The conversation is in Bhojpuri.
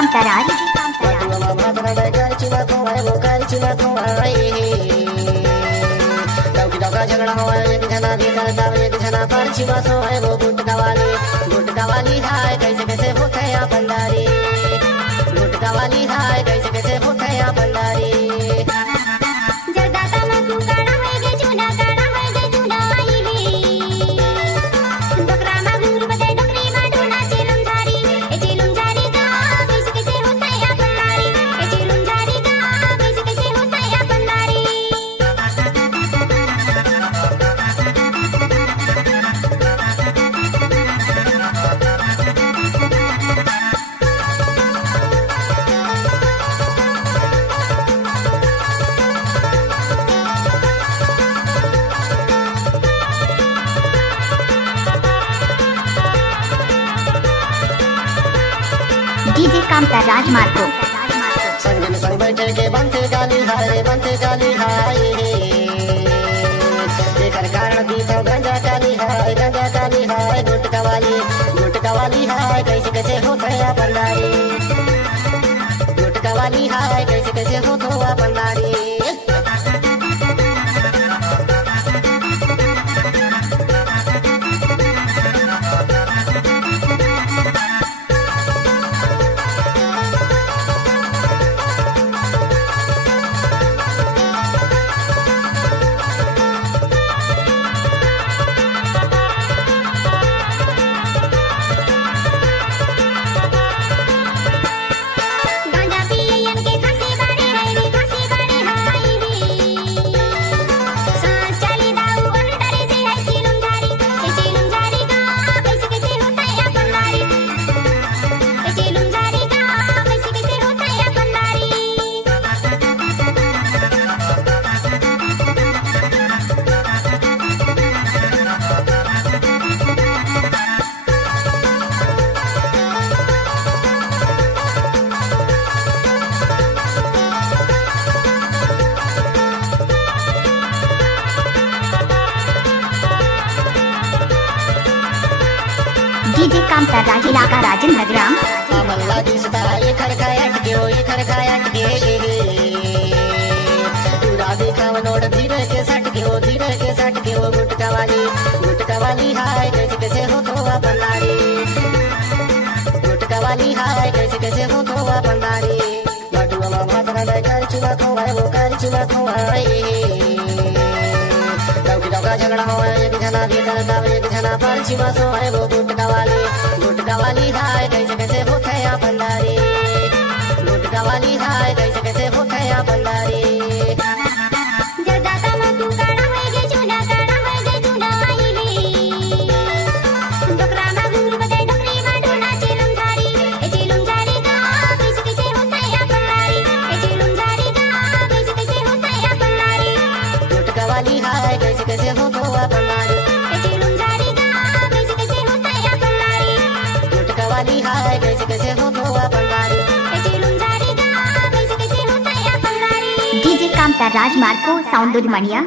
कांताराज झगड़ा हो एक जना भी करता एक जना पर छिपा सो है वो गुटका वाली हाय कैसे कैसे होते हैं बंदारी गुटका वाली हाय कैसे कैसे होते हैं बंदारी डीजे कांताराज मार्को संग में संग बैठे के बनते गाली हाय एकर कारण भी तो गंजा काली हाय गुटका वाली हाय कैसे कैसे होते हैं बंदारी गुटका वाली हाय कैसे कैसे होते हैं बंदारी डीजे कांताराज इलाका राजेंद्र ग्राम अमल्ला दिसता ये खड़कायट के पूरा देखा नोट धीरे के सट के वो गुटका वाली हाय कैसे कैसे हो तो बंदारी गुटका वाली हाय कैसे कैसे हो तो बंदारी लड्डू मामा तेरा कर चुना खोए दौका झगड़ा हो एक जना भी करता एक जना पर छिपा सो है वो गुटका वाली हाय कैसे कैसे होते हैं बंदारी गुटका वाली हाय कैसे कैसे होते हैं बंदारी गुटका वाली हाय कैसे कैसे हो तो बंदारी गुटका वाली हाय कैसे कैसे हो तो बंदारी डीजे कांताराज मार्को साउंड मणिया